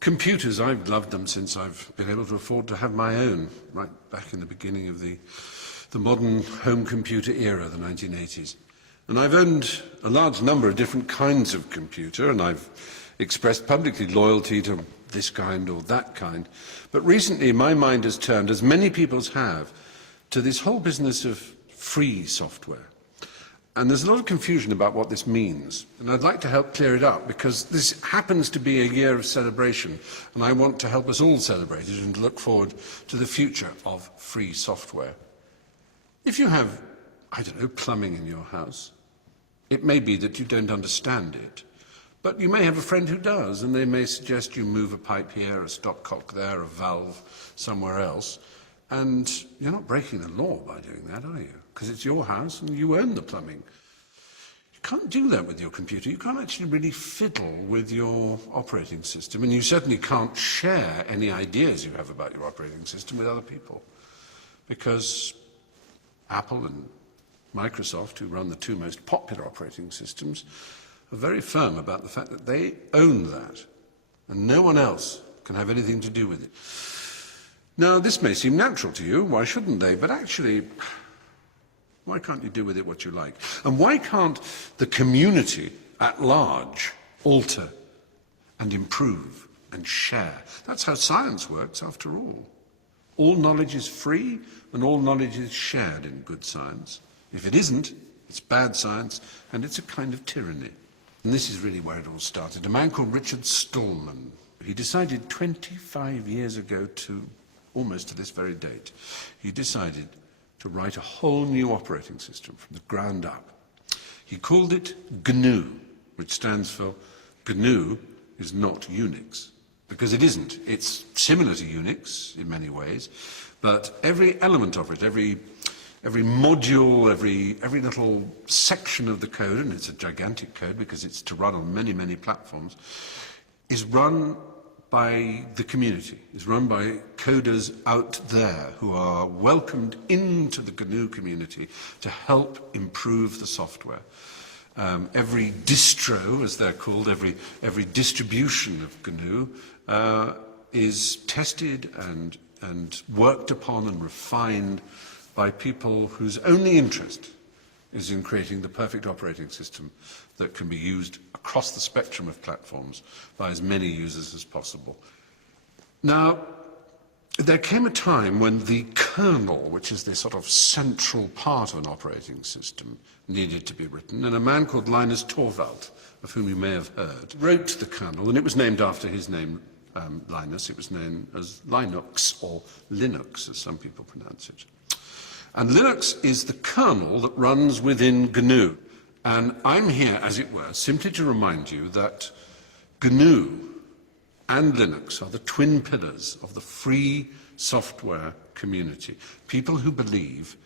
Computers, I've loved them since I've been able to afford to have my own, right back in the beginning of the modern home computer era, the 1980s. And I've owned a large number of different kinds of computer, and I've expressed publicly loyalty to this kind or that kind. But recently my mind has turned, as many people's have, to this whole business of free software. And there's a lot of confusion about what this means. And I'd like to help clear it up, because this happens to be a year of celebration, and I want to help us all celebrate it and look forward to the future of free software. If you have, I don't know, plumbing in your house, it may be that you don't understand it, but you may have a friend who does, and they may suggest you move a pipe here, a stopcock there, a valve somewhere else, and you're not breaking the law by doing that, are you? Because it's your house and you own the plumbing. You can't do that with your computer. You can't actually really fiddle with your operating system, and you certainly can't share any ideas you have about your operating system with other people, because Apple and Microsoft, who run the two most popular operating systems, are very firm about the fact that they own that, and no one else can have anything to do with it. Now, this may seem natural to you, why shouldn't they? But actually, why can't you do with it what you like? And why can't the community at large alter and improve and share? That's how science works, after all. All knowledge is free, and all knowledge is shared in good science. If it isn't, it's bad science, and it's a kind of tyranny. And this is really where it all started. A man called Richard Stallman, he decided 25 years ago, to almost to this very date, he decided to write a whole new operating system from the ground up. He called it Canoe, which stands for Canoe is not Unix, because it isn't. It's similar to Unix in many ways, but every element of it, every module, every little section of the code, and it's a gigantic code because it's to run on many, many platforms, is run by the community, is run by coders out there who are welcomed into the Canoe community to help improve the software. Every distro, as they're called, every distribution of Canoe is tested and worked upon and refined by people whose only interest is in creating the perfect operating system that can be used across the spectrum of platforms by as many users as possible. Now, there came a time when the kernel, which is the sort of central part of an operating system, needed to be written, and a man called Linus Torvald, of whom you may have heard, wrote the kernel, and it was named after his name, Linus. It was known as Linux, or Linux, as some people pronounce it. And Linux is the kernel that runs within Canoe. And I'm here, as it were, simply to remind you that Canoe and Linux are the twin pillars of the free software community. People who believe,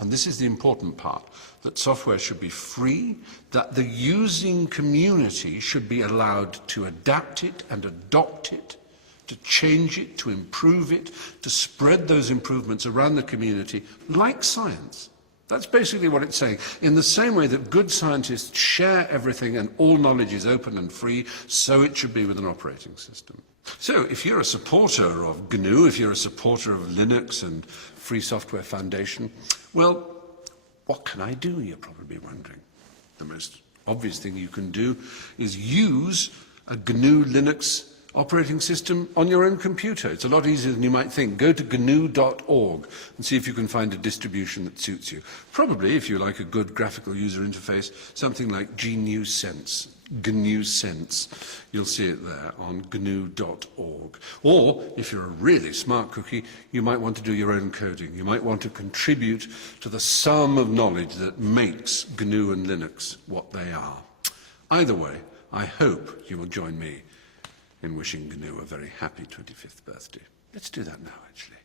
and this is the important part, that software should be free, that the using community should be allowed to adapt it and adopt it, to change it, to improve it, to spread those improvements around the community, like science. That's basically what it's saying. In the same way that good scientists share everything and all knowledge is open and free, so it should be with an operating system. So if you're a supporter of Canoe, if you're a supporter of Linux and Free Software Foundation, well, what can I do, you're probably wondering. The most obvious thing you can do is use a Canoe Linux operating system on your own computer. It's a lot easier than you might think. Go to canoe.org and see if you can find a distribution that suits you. Probably, if you like a good graphical user interface, something like GNU Sense. GNU Sense. You'll see it there on canoe.org. Or, if you're a really smart cookie, you might want to do your own coding. You might want to contribute to the sum of knowledge that makes GNU and Linux what they are. Either way, I hope you will join me in wishing Canoe a very happy 25th birthday. Let's do that now, actually.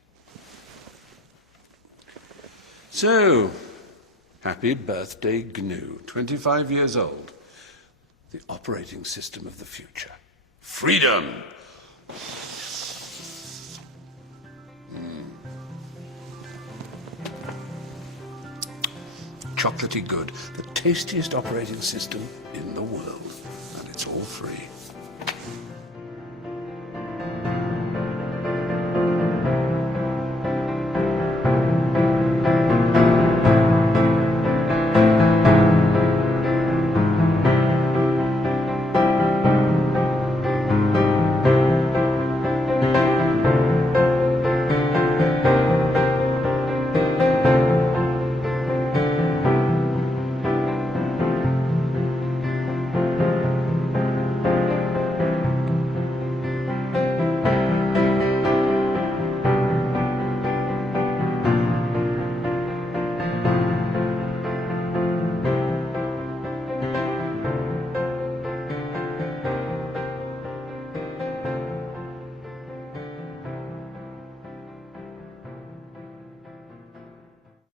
So, happy birthday, Canoe. 25 years old. The operating system of the future. Freedom! Chocolatey good. The tastiest operating system in the world. And it's all free.